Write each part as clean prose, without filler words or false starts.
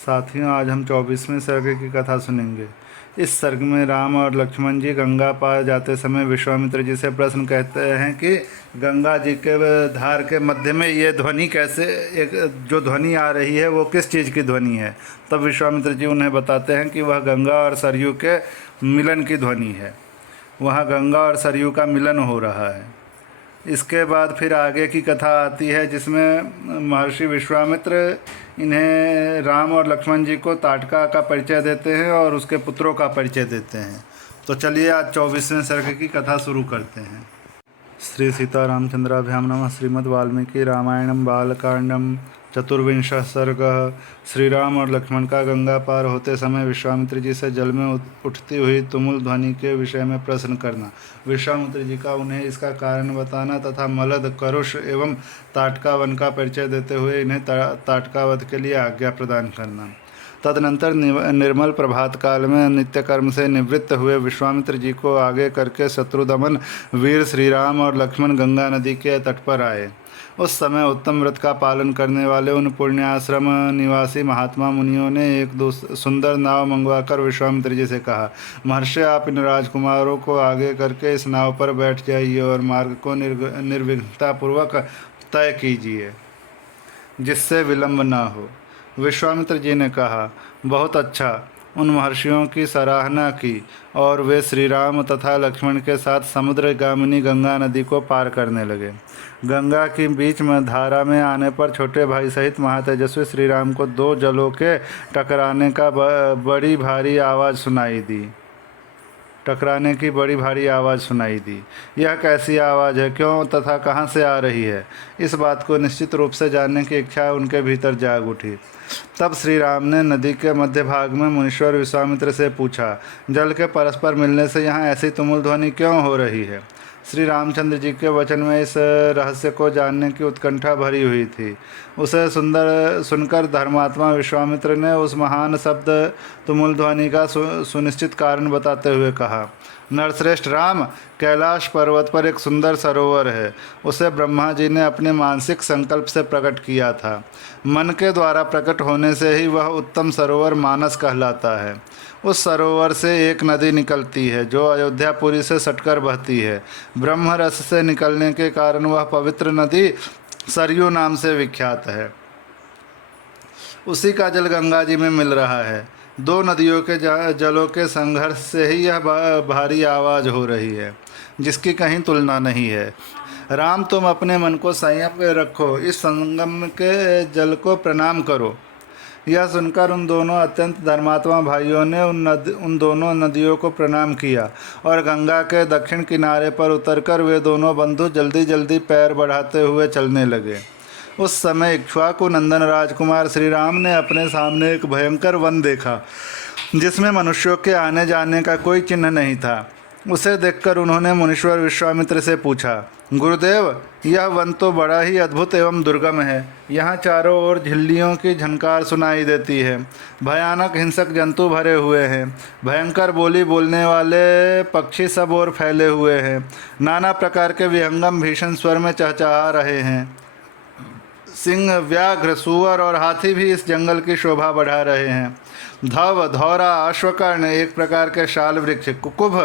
साथियों, आज हम 24वें सर्ग की कथा सुनेंगे। इस सर्ग में राम और लक्ष्मण जी गंगा पार जाते समय विश्वामित्र जी से प्रश्न कहते हैं कि गंगा जी के धार के मध्य में ये ध्वनि कैसे, एक जो ध्वनि आ रही है वो किस चीज़ की ध्वनि है। तब विश्वामित्र जी उन्हें बताते हैं कि वह गंगा और सरयू के मिलन की ध्वनि है। वहाँ गंगा और सरयू का मिलन हो रहा है। इसके बाद फिर आगे की कथा आती है, जिसमें महर्षि विश्वामित्र इन्हें राम और लक्ष्मण जी को ताटका का परिचय देते हैं और उसके पुत्रों का परिचय देते हैं। तो चलिए आज 24वें सर्ग की कथा शुरू करते हैं। श्री सीतारामचंद्राभ्याम नमः। श्रीमद् वाल्मीकि रामायणम बालकांडम चतुर्विंशः सर्गः। श्री राम और लक्ष्मण का गंगा पार होते समय विश्वामित्र जी से जल में उठती हुई तुमुल ध्वनि के विषय में प्रश्न करना, विश्वामित्र जी का उन्हें इसका कारण बताना तथा मलद, करुष एवं ताटका वन का परिचय देते हुए इन्हें ताटका वध के लिए आज्ञा प्रदान करना। तदनंतर निर्मल प्रभात काल में नित्य कर्म से निवृत्त हुए विश्वामित्र जी को आगे करके शत्रुदमन वीर श्री राम और लक्ष्मण गंगा नदी के तट पर आए। उस समय उत्तम व्रत का पालन करने वाले उन पुण्याश्रम निवासी महात्मा मुनियों ने एक सुंदर नाव मंगवाकर विश्वामित्र जी से कहा, महर्षि, आप इन राजकुमारों को आगे करके इस नाव पर बैठ जाइए और मार्ग को निर्विघ्नतापूर्वक तय कीजिए, जिससे विलंब न हो। विश्वामित्र जी ने कहा, बहुत अच्छा। उन महर्षियों की सराहना की और वे श्री राम तथा लक्ष्मण के साथ समुद्र गामिनी गंगा नदी को पार करने लगे। गंगा के बीच में धारा में आने पर छोटे भाई सहित महातेजस्वी श्री राम को दो जलों के टकराने का बड़ी भारी आवाज़ सुनाई दी। टकराने की बड़ी भारी आवाज़ सुनाई दी। यह कैसी आवाज़ है, क्यों तथा कहाँ से आ रही है? इस बात को निश्चित रूप से जानने की इच्छा उनके भीतर जाग उठी। तब श्री राम ने नदी के मध्य भाग में मुनीश्वर विश्वामित्र से पूछा, जल के परस्पर मिलने से यहाँ ऐसी तुमुल ध्वनि क्यों हो रही है? श्री रामचंद्र जी के वचन में इस रहस्य को जानने की उत्कंठा भरी हुई थी। उसे सुनकर धर्मात्मा विश्वामित्र ने उस महान शब्द तुमुल ध्वनि का सुनिश्चित कारण बताते हुए कहा, नरश्रेष्ठ राम, कैलाश पर्वत पर एक सुंदर सरोवर है। उसे ब्रह्मा जी ने अपने मानसिक संकल्प से प्रकट किया था। मन के द्वारा प्रकट होने से ही वह उत्तम सरोवर मानस कहलाता है। उस सरोवर से एक नदी निकलती है जो अयोध्यापुरी से सटकर बहती है। ब्रह्म रस से निकलने के कारण वह पवित्र नदी सरयू नाम से विख्यात है। उसी का जल गंगा जी में मिल रहा है। दो नदियों के जलों के संघर्ष से ही यह भारी आवाज़ हो रही है, जिसकी कहीं तुलना नहीं है। राम, तुम अपने मन को संयम में रखो, इस संगम के जल को प्रणाम करो। यह सुनकर उन दोनों अत्यंत धर्मात्मा भाइयों ने उन दोनों नदियों को प्रणाम किया और गंगा के दक्षिण किनारे पर उतरकर वे दोनों बंधु जल्दी जल्दी पैर बढ़ाते हुए चलने लगे। उस समय इक्ष्वाकु नंदन राजकुमार श्री राम ने अपने सामने एक भयंकर वन देखा, जिसमें मनुष्यों के आने जाने का कोई चिन्ह नहीं था। उसे देखकर उन्होंने मुनीश्वर विश्वामित्र से पूछा, गुरुदेव, यह वन तो बड़ा ही अद्भुत एवं दुर्गम है। यहाँ चारों ओर झिल्लियों की झनकार सुनाई देती है। भयानक हिंसक जंतु भरे हुए हैं। भयंकर बोली बोलने वाले पक्षी सब ओर फैले हुए हैं। नाना प्रकार के विहंगम भीषण स्वर में चहचहा रहे हैं। सिंह, व्याघ्र, सूअर और हाथी भी इस जंगल की शोभा बढ़ा रहे हैं। धव, धौरा, अश्वकर्ण, एक प्रकार के शाल वृक्ष, कुकुभ,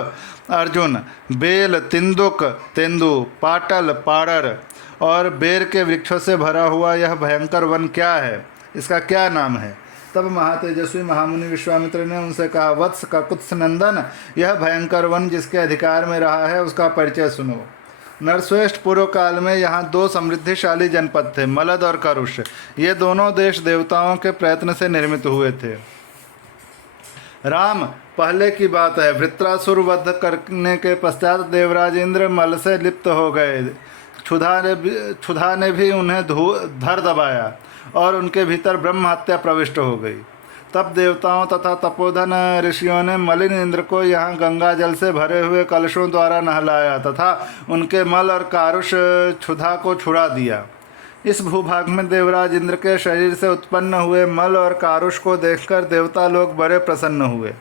अर्जुन, बेल, तिंदुक, तेंदु, पाटल, पाड़र और बेर के वृक्षों से भरा हुआ यह भयंकर वन क्या है? इसका क्या नाम है? तब महातेजस्वी महामुनि विश्वामित्र ने उनसे कहा, वत्स ककुत्स नंदन, यह भयंकर वन जिसके अधिकार में रहा है उसका परिचय सुनो। नरश्रेष्ठ, पूर्व काल में यहाँ दो समृद्धिशाली जनपद थे, मलद और करुष। ये दोनों देश देवताओं के प्रयत्न से निर्मित हुए थे। राम, पहले की बात है, वृत्रासुर वध करने के पश्चात देवराज इंद्र मल से लिप्त हो गए। क्षुधा ने भी उन्हें धर दबाया और उनके भीतर ब्रह्म हत्या प्रविष्ट हो गई। तब देवताओं तथा तपोधन ऋषियों ने मलिन इंद्र को यहाँ गंगा जल से भरे हुए कलशों द्वारा नहलाया तथा उनके मल और कारुष क्षुधा को छुड़ा दिया। इस भूभाग में देवराज इंद्र के शरीर से उत्पन्न हुए मल और कारुष को देखकर देवता लोग बड़े प्रसन्न हुए।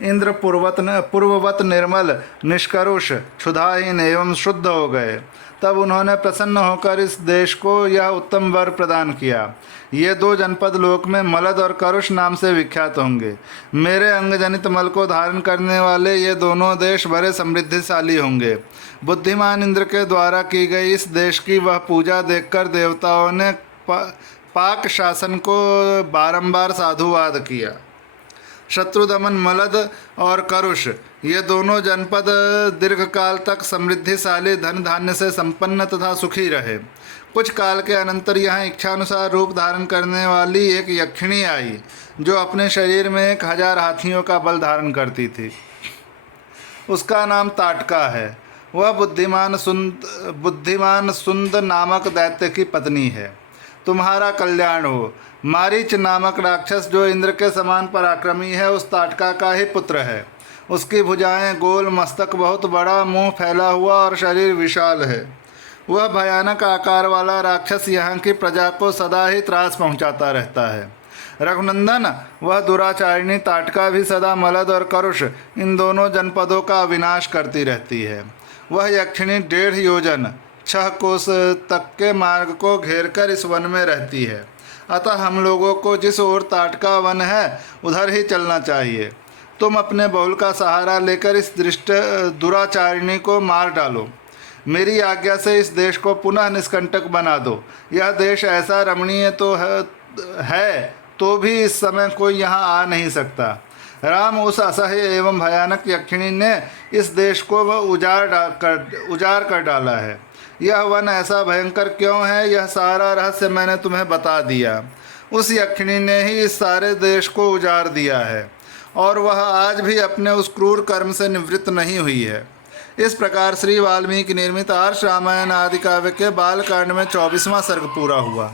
इंद्र पूर्ववत निर्मल, निष्करुष, क्षुधाहीन एवं शुद्ध हो गए। तब उन्होंने प्रसन्न होकर इस देश को यह उत्तम वर प्रदान किया। ये 2 जनपद लोक में मलद और करुष नाम से विख्यात होंगे। मेरे अंगजनित मल को धारण करने वाले ये दोनों देश बड़े समृद्धिशाली होंगे। बुद्धिमान इंद्र के द्वारा की गई इस देश की वह पूजा देखकर देवताओं ने पाक शासन को बारंबार साधुवाद किया। शत्रुदमन मलद और करुष ये दोनों जनपद दीर्घकाल तक समृद्धिशाली धन धान्य से संपन्न तथा सुखी रहे। कुछ काल के अनंतर यहाँ इच्छानुसार रूप धारण करने वाली एक यक्षिणी आई, जो अपने शरीर में 1000 हाथियों का बल धारण करती थी। उसका नाम ताटका है। वह बुद्धिमान सुंद नामक दैत्य की पत्नी है। तुम्हारा कल्याण हो। मारीच नामक राक्षस, जो इंद्र के समान पराक्रमी है, उस ताटका का ही पुत्र है। उसकी भुजाएं गोल, मस्तक बहुत बड़ा, मुंह फैला हुआ और शरीर विशाल है। वह भयानक आकार वाला राक्षस यहाँ की प्रजा को सदा ही त्रास पहुँचाता रहता है। रघुनंदन, वह दुराचारिणी ताटका भी सदा मलद और करुष इन दोनों जनपदों का विनाश करती रहती है। वह यक्षिणी 1.5 योजन 6 कोस तक के मार्ग को घेरकर इस वन में रहती है। अतः हम लोगों को जिस ओर ताटका वन है उधर ही चलना चाहिए। तुम अपने बहुल का सहारा लेकर इस दुराचारिणी को मार डालो। मेरी आज्ञा से इस देश को पुनः निष्कंटक बना दो। यह देश ऐसा रमणीय तो है तो भी इस समय कोई यहाँ आ नहीं सकता। राम, उस असह्य एवं भयानक यक्षिणी ने इस देश को उजाड़ कर डाला है। यह वन ऐसा भयंकर क्यों है, यह सारा रहस्य मैंने तुम्हें बता दिया। उस यक्षिणी ने ही इस सारे देश को उजाड़ दिया है और वह आज भी अपने उस क्रूर कर्म से निवृत्त नहीं हुई है। इस प्रकार श्री वाल्मीकि निर्मित आर्ष रामायण आदि काव्य के बालकांड में 24वां सर्ग पूरा हुआ।